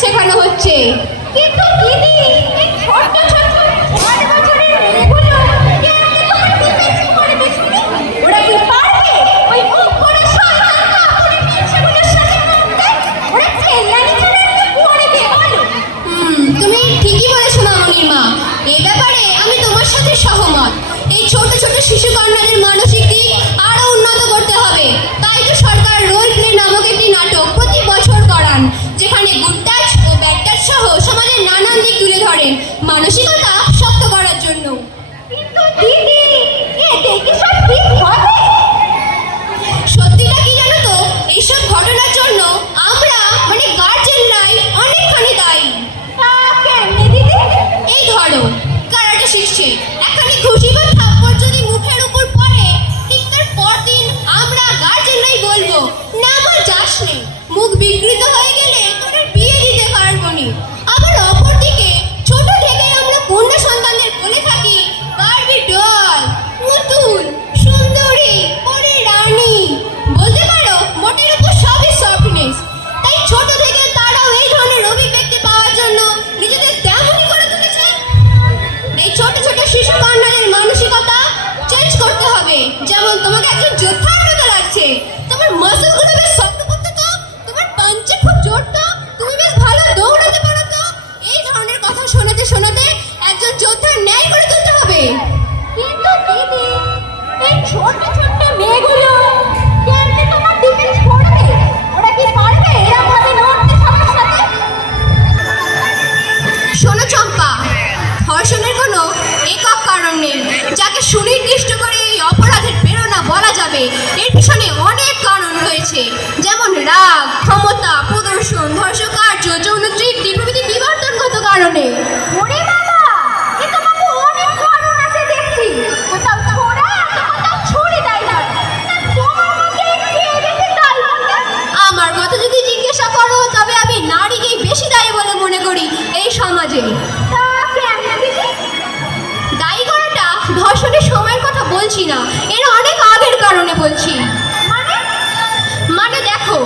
শেখানো হচ্ছে। কিন্তু দিদি এই ছোট্ট ছোট্ট 8 বছরের মেয়েগুলো কেমনে করে ডিফেন্স করবে শুনি? ওরা কি পারবে ওই মুখ করে সহায়তা করে সেগুলোর সাথে করতে? ওরা চেল্লানি ছাড়া কি করবে বলো? তুমি ঠিকই বলেছো মামনির মা, এই ব্যাপারে আমি তোমার সাথে সহমত। এই ছোট ছোট শিশু কন্যাদের মানসিক দিক আরো উন্নত করতে হবে। তাই তো সরকার রোল প্লে নামক একটি নাটক প্রতি বছর করান, যেখানে গুড টাচ ও ব্যাড টাচ সহ সমাজের নানান দিক তুলে ধরেন মানসিকতা শক্ত করার জন্য। কিন্তু দিদি এতে কি সব ঠিক হবে? সত্যিটা কি জানো তো, এইসব ঘটনার জন্য আমরা মানে গার্জেনরাই অনেকখানি দায়ী। তা কেমনে দিদি? এই ধরো, কারাটে শিখছে, একখানি ঘুষি বা থাপ্পড় যদি মুখের উপর পড়ে, ঠিক তার পরদিন আমরা গার্জেনরাই বলবো না মা যাস নে, মুখ বিকৃত হয়ে গেলে তোর আর বিয়ে দিতে পারবো নি। আবার অপরদিকে ছোট থেকে আমরা কন্যা সন্তানদের বলে থাকি বারবি ডল, পুতুল, সুন্দরী, পরীর রানী, বলতে পারো মোটের উপর সবই সফটনেস। তাই ছোট থেকে তারাও এই ধরনের অভিব্যক্তি পাওয়ার জন্য নিজেদের তেমনই করে তুলেছে। এই ছোট ছোট শিশু কন্যাদের মানসিকতা চেঞ্জ করতে হবে। যেমন তোমাকে একজন যোদ্ধার মতো লাগছে, তোমার মাসলগুলো বেশ শক্তপোক্ত তো, তোমার পাঞ্চে খুব জোর তো, তুমি বেশ ভালো দৌড়াতে পারো তো। এই ধরনের কথা শোনাতে শোনাতে একজন যোদ্ধার ন্যায় করে তুলতে হবে। কিন্তু দিদি এই ছোট ছোট মেয়েগুলো কেমনে তোমার ডিফেন্স করবে? ওরা কি পারবে এরকম ভাবে লড়তে সবার সাথে? শোনো চম্পা, ধর্ষণের কোনো একক কারণ নেই যাকে সুনির্দিষ্ট করে এই অপরাধের প্রেরণা বলা যাবে। এর পিছনে অনেক কারণ রয়েছে, যেমন রাগ, ক্ষমতা প্রদর্শন, ধর্ষকার্য, যৌন তৃপ্তি প্রভৃতি বিবর্তনগত কারণে। ওরে বাবা, এ তো বাবু অনেক কারণ আছে দেখছি। কোথাও ছোড়া তো কোথাও ছুরি তাই না? তোমার মতে কে বেশি দায়ী বলতে? আমার কথা যদি জিজ্ঞাসা করো, তবে আমি নারীকেই বেশি দায়ী বলে মনে করি এই সমাজে। তা কেমনে দিদি? দায়ী করাটা ধর্ষণের সময়ের কথা বলছি না, এর অনেক আগের কারণে বলছি। মানে দেখো,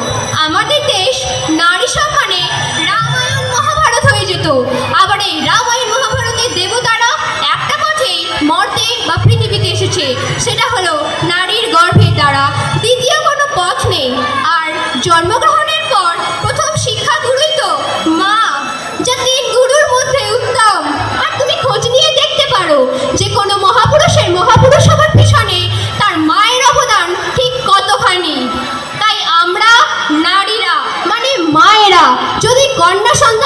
আমাদের দেশ নারী সম্মানে রামায়ণ মহাভারত হয়ে যেত। আবার এই রামায়ণ মহাভারতের দেবতারা একটা পথেই মর্তে বা পৃথিবীতে এসেছে, সেটা হলো নারীর গর্ভের দ্বারা। দ্বিতীয় কোনো পথ নেই। আর জন্মগ্রহণের পর প্রথম শিক্ষা গুরুই তো মা, যা 3 গুরুর মধ্যে উত্তম। আর তুমি খোঁজ নিয়ে দেখতে পারো যে কোনো মহাপুরুষের মহাপুরুষ হবার পিছনে তার মায়ের অবদান ঠিক কতখানি। তাই আমরা নারীরা মানে মায়েরা যদি কন্যা সন্তান